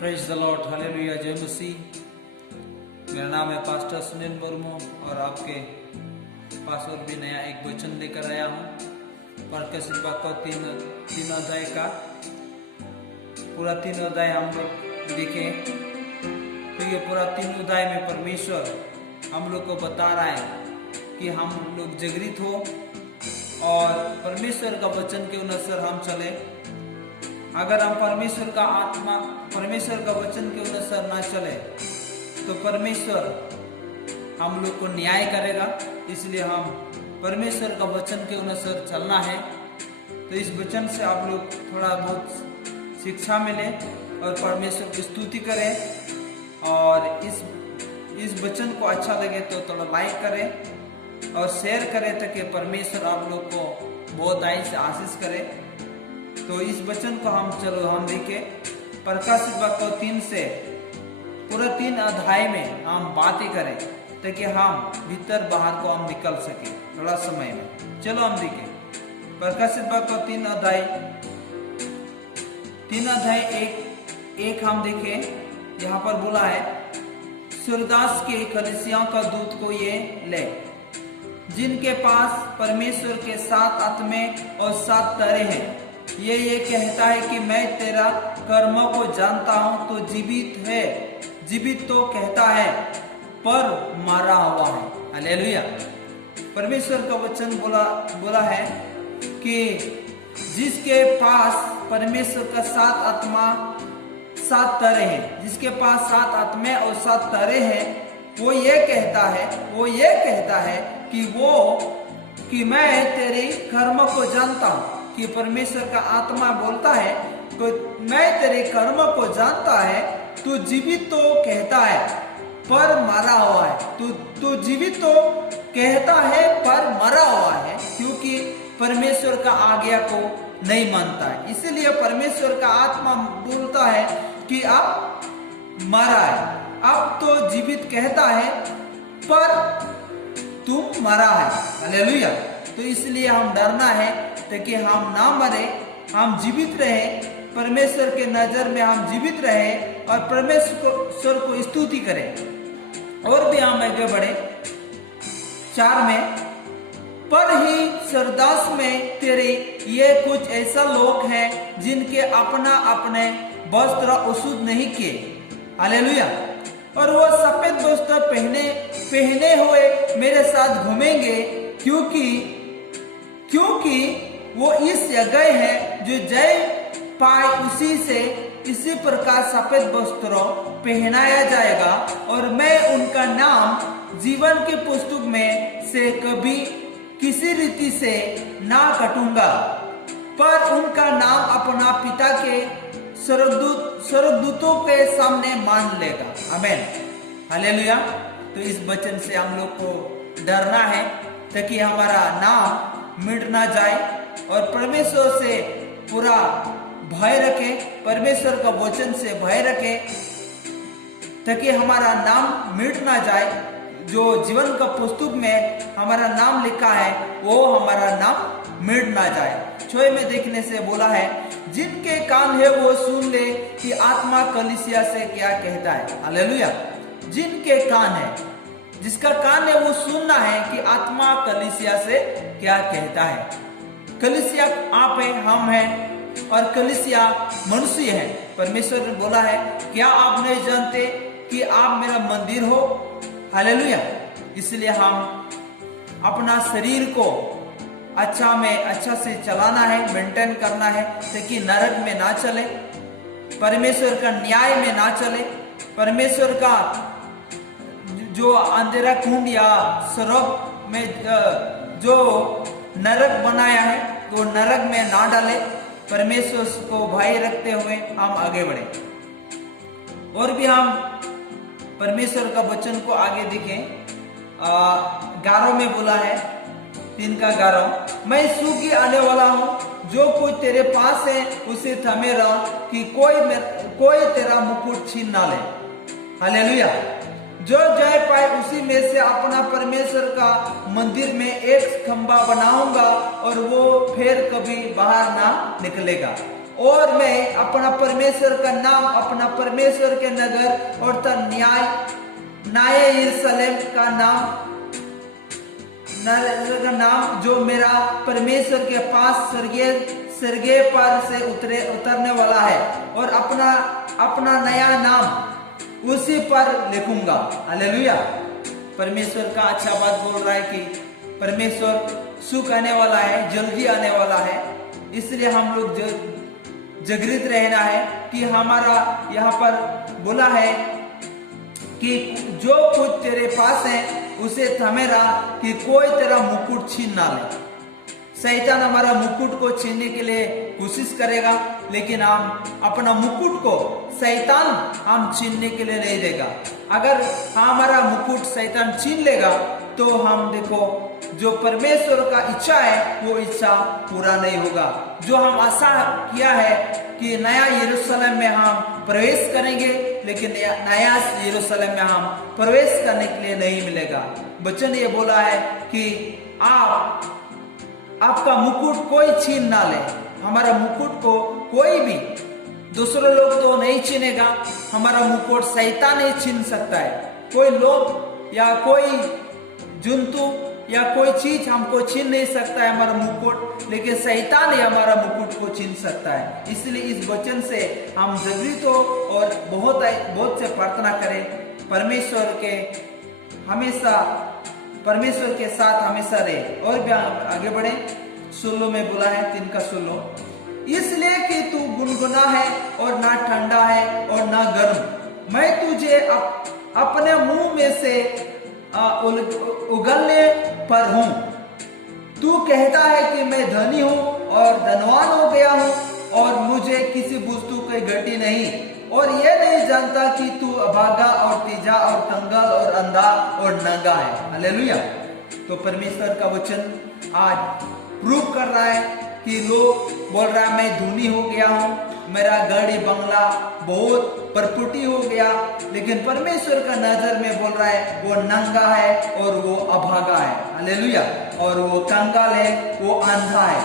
Praise the Lord, hallelujah, जय मसीह। मेरा नाम है पास्टर सुनील मुर्मू और आपके पास और भी नया एक वचन लेकर आया हूँ। प्रकाशित वाक्य तीन अध्याय का पूरा 3 अध्याय हम लोग देखें तो ये पूरा 3 अध्याय में परमेश्वर हम लोग को बता रहा है कि हम लोग जागृत हो और परमेश्वर का वचन के अनुसार हम चले। अगर हम परमेश्वर का वचन के अनुसार ना चले तो परमेश्वर हम लोग को न्याय करेगा। इसलिए हम परमेश्वर का वचन के अनुसार चलना है। तो इस वचन से आप लोग थोड़ा बहुत शिक्षा मिले और परमेश्वर की स्तुति करें। और इस वचन को अच्छा लगे तो थोड़ा लाइक करें और शेयर करें ताकि परमेश्वर आप लोग को बहुत से आशीष करे। तो इस वचन को हम देखें प्रकाशित वाक्य 3 से पूरा 3 अध्याय में हम बातें करें ताकि हम भीतर बाहर को हम निकल सके थोड़ा समय में। चलो हम देखें प्रकाशित वाक्य 3 अध्याय 1 हम देखें। यहाँ पर बोला है, सूरदास के कलीसियाओं का दूत को ये ले जिनके पास परमेश्वर के 7 आत्मे और 7 तारे हैं। ये कहता है कि मैं तेरा कर्मों को जानता हूं, तो जीवित तो कहता है पर मारा हुआ है। हालेलुया। परमेश्वर का वचन बोला है कि जिसके पास परमेश्वर का 7 आत्मा 7 तारे हैं, जिसके पास 7 आत्मे और 7 तारे हैं, वो ये कहता है कि मैं तेरे कर्म को जानता हूं। कि परमेश्वर का आत्मा बोलता है तो मैं तेरे कर्म को जानता है, तू जीवित तो कहता है पर मरा हुआ है। तू जीवित तो कहता है पर मरा हुआ है, क्योंकि परमेश्वर का आज्ञा को नहीं मानता है। इसीलिए परमेश्वर का आत्मा बोलता है कि अब मरा है, अब तो जीवित कहता है पर तुम मरा है। हालेलुया। तो इसलिए हम डरना है ताकि हम ना मरे, हम जीवित रहे, परमेश्वर के नजर में हम जीवित रहे और परमेश्वर को स्तुति करें। और भी हम आगे बढ़े 4 में, पर ही सरदास में तेरे ये कुछ ऐसा लोग हैं जिनके अपने वस्त्र अशुद्ध नहीं किए। हालेलुया। और वो सफेद वस्त्र पहने हुए मेरे साथ घूमेंगे, क्योंकि वो इस जगह है जो जय पाए इसी प्रकार सफेद वस्त्रों पहनाया जाएगा। और मैं उनका नाम जीवन के पुस्तक में से कभी किसी रीति से ना कटूंगा, पर उनका नाम अपना पिता के स्वर्गदूतों के सामने मान लेगा। आमीन। हालेलुया। तो इस वचन से हम लोग को डरना है ताकि हमारा नाम मिट ना जाए और परमेश्वर से पूरा भय रखे, परमेश्वर का वचन से भय रखे ताकि हमारा नाम मिट ना जाए। जो जीवन का पुस्तक में हमारा नाम लिखा है वो हमारा नाम मिट ना जाए। 6 में देखने से बोला है, जिनके कान है वो सुन ले कि आत्मा कलीसिया से क्या कहता है। हालेलुया। जिनके कान है, जिसका कान है वो सुनना है कि आत्मा कलीसिया से क्या कहता है। कलीसिया आप है, हम हैं और कलीसिया मनुष्य है। परमेश्वर ने बोला है, क्या आप नहीं जानते कि आप मेरा मंदिर हो। हालेलुया। इसलिए हम अपना शरीर को अच्छा से चलाना है, मेंटेन करना है ताकि नरक में ना चले, परमेश्वर का न्याय में ना चले, परमेश्वर का जो अंधेरा कुंड या सरक में जो नरक बनाया है वो नरक में ना डाले। परमेश्वर को भय रखते हुए हम आगे बढ़े। और भी हम परमेश्वर का वचन को आगे देखें। 11 में बोला है, 3 का 11, मैं सूखी आने वाला हूँ, जो कोई तेरे पास है उसे थमे रहो कि कोई तेरा मुकुट छीन ना ले। हालेलुया। जो जय पाए उसी में से अपना परमेश्वर का मंदिर में एक खंबा बनाऊंगा और वो फिर कभी बाहर ना निकलेगा। और मैं अपना परमेश्वर का नाम, अपना परमेश्वर के नगर और न्याय यरूशलेम का नाम जो मेरा परमेश्वर के पास स्वर्गीय पर से उतरने वाला है, और अपना नया नाम उसी पर लिखूंगा। हालेलुया। परमेश्वर का अच्छा बात बोल रहा है कि परमेश्वर सुख आने वाला है, जल्दी आने वाला है। इसलिए हम लोग जागृत रहना है कि हमारा यहाँ पर बोला है कि जो कुछ तेरे पास है उसे थमे रहा, कि कोई तेरा मुकुट छीन ना ले। शैतान हमारा मुकुट को छीनने के लिए कोशिश करेगा, लेकिन हम अपना मुकुट को शैतान हम छीनने के लिए नहीं देगा। अगर हमारा मुकुट शैतान छीन लेगा तो हम देखो जो परमेश्वर का इच्छा है वो इच्छा पूरा नहीं होगा। जो हम आशा किया है कि नया यरूशलेम में हम प्रवेश करेंगे, लेकिन नया यरूशलेम में हम प्रवेश करने के लिए नहीं मिलेगा। वचन ये बोला है कि आपका मुकुट कोई छीन ना ले। हमारा मुकुट को कोई भी दूसरे लोग तो नहीं छीनेगा, हमारा मुकुट शैतान नहीं छीन सकता है। कोई लोग या कोई जंतु या कोई चीज हमको छीन नहीं सकता है हमारा मुकुट, लेकिन शैतान ही हमारा मुकुट को छीन सकता है। इसलिए इस वचन से हम जागृत हो और बहुत से प्रार्थना करें, परमेश्वर के साथ हमेशा रहे। और भी आगे बढ़े। 16 में बोला है 3 का 16, इसलिए कि तू गुनगुना है और ना ठंडा है और ना गर्म, मैं तुझे अपने मुंह में से उगलने पर हूँ। तू कहता है कि मैं धनी हूँ और धनवान हो गया हूँ और मुझे किसी वस्तु की घटी नहीं, और ये नहीं जानता कि तू अभागा और तीजा और कंगाल और अंधा और नंगा है। हालेलुया। तो परमेश्वर का वचन आज प्रूव कर रहा है कि लोग बोल रहा है मैं धनी हो गया हूँ, मेरा गाड़ी बंगला बहुत परपुटी हो गया, लेकिन परमेश्वर का नजर में बोल रहा है वो नंगा है और वो अभागा है। हालेलुया। और वो कंगाल है, वो अंधा है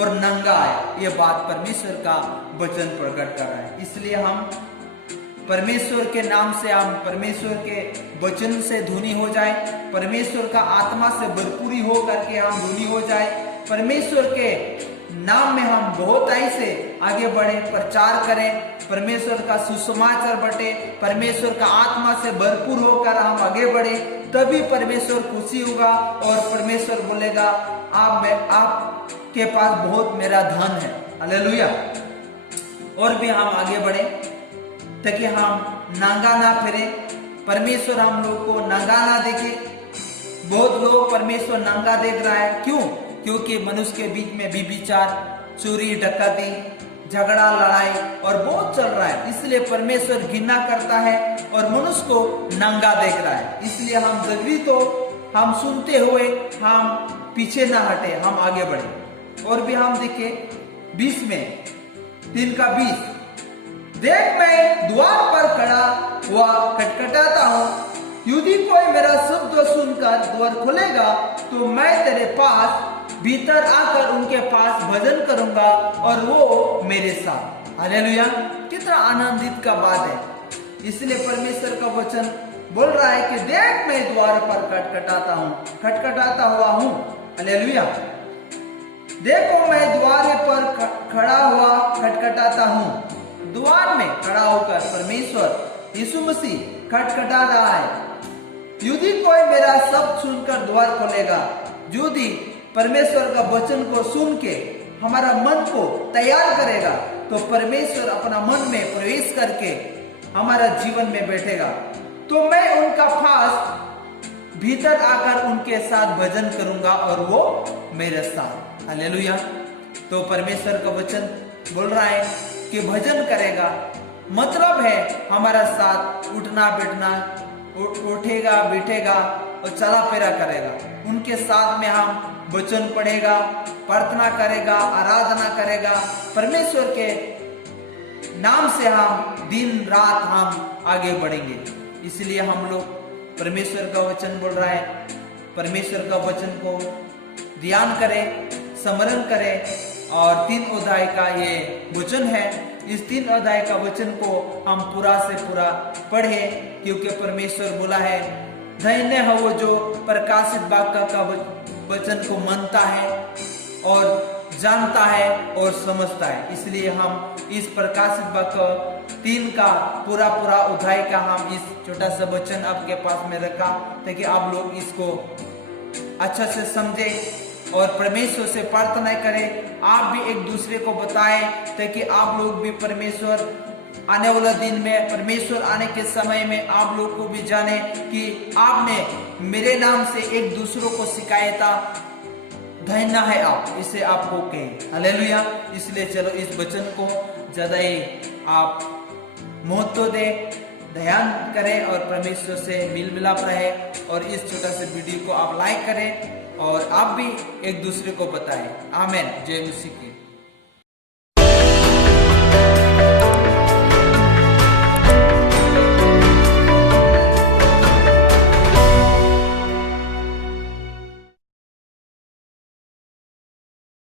और नंगा है। ये बात परमेश्वर का वचन प्रकट कर रहा है। इसलिए हम परमेश्वर के नाम से, हम परमेश्वर के वचन से धनी हो जाए, परमेश्वर का आत्मा से भरपूरी हो करके हम धनी हो जाए, परमेश्वर के नाम में हम बहुत ऐसे आगे बढ़े, प्रचार करें, परमेश्वर का सुसमाचार बटे, परमेश्वर का आत्मा से भरपूर होकर हम आगे बढ़े, तभी परमेश्वर खुशी होगा और परमेश्वर बोलेगा आपके पास बहुत मेरा धन है। हालेलुया। और भी हम आगे बढ़े ताकि हम नांगा ना फिरे, परमेश्वर हम लोग को नांगा ना देखे। बहुत लोग परमेश्वर नांगा देख रहा है, क्यों? क्योंकि मनुष्य के बीच में व्यभिचार, चोरी, डकैती, झगड़ा, लड़ाई और बहुत चल रहा है। इसलिए परमेश्वर घृणा करता है और मनुष्य को नंगा देख रहा है। इसलिए हम जागृत हो, हम सुनते हुए हम पीछे ना हटे, हम आगे बढ़े। और भी हम देखे 20 में 3 का 20, देख मैं द्वार पर खड़ा हुआ खटखटाता हूँ, यदि कोई मेरा शब्द सुनकर द्वार खोलेगा तो मैं तेरे पास भीतर आकर उनके पास भजन करूंगा और वो मेरे साथ। हालेलुया। कितना आनंदित का बात है। इसलिए परमेश्वर का वचन बोल रहा है कि देख मैं द्वार पर खटखटाता हुआ हूँ। हालेलुया। देखो मैं द्वार पर खड़ा हुआ खटखटाता हूँ। द्वार में खड़ा होकर परमेश्वर यीशु मसीह खटखटा रहा है। यदि कोई मेरा शब्द सुनकर द्वार खोलेगा, यदि परमेश्वर का वचन को सुन के हमारा मन को तैयार करेगा, तो परमेश्वर अपना मन में प्रवेश करके हमारा जीवन में बैठेगा। तो मैं उनका पास भीतर आकर उनके साथ भजन करूंगा और वो मेरे साथ। हालेलुया। तो परमेश्वर का वचन बोल रहा है कि भजन करेगा, मतलब है हमारा साथ उठना बैठना, उठेगा बैठेगा और चला फेरा करेगा। उनके साथ में हम वचन पढ़ेगा, प्रार्थना करेगा, आराधना करेगा, परमेश्वर के नाम से हम दिन रात हम आगे बढ़ेंगे। इसलिए हम लोग परमेश्वर का वचन बोल रहा है, परमेश्वर का वचन को ध्यान करें, स्मरण करें और 3 अध्याय का ये वचन है। इस 3 अध्याय का वचन को हम पूरा से पूरा पढ़े, क्योंकि परमेश्वर बोला है धन्य है वो जो प्रकाशित वाक्य का वचन को मानता है और जानता है और समझता है। इसलिए हम इस प्रकाशित वाक्य 3 का पूरा अध्याय का हम इस छोटा सा वचन आपके पास में रखा, ताकि आप लोग इसको अच्छा से समझे और परमेश्वर से प्रार्थना करें। आप भी एक दूसरे को बताएं, ताकि आप लोग भी परमेश्वर आने वाला दिन में, परमेश्वर आने के समय में आप लोग को भी जाने कि आपने मेरे नाम से एक दूसरों को सिखाया था, धन्य है आप, इसे आपको कहें। हालेलुया। इसलिए चलो इस वचन को ज्यादा ही आप महत्व दे, ध्यान करें और परमेश्वर से मिल मिलाप रहे। और इस छोटा से वीडियो को आप लाइक करें और आप भी एक दूसरे को बताएं। आमीन। जय मसीह की।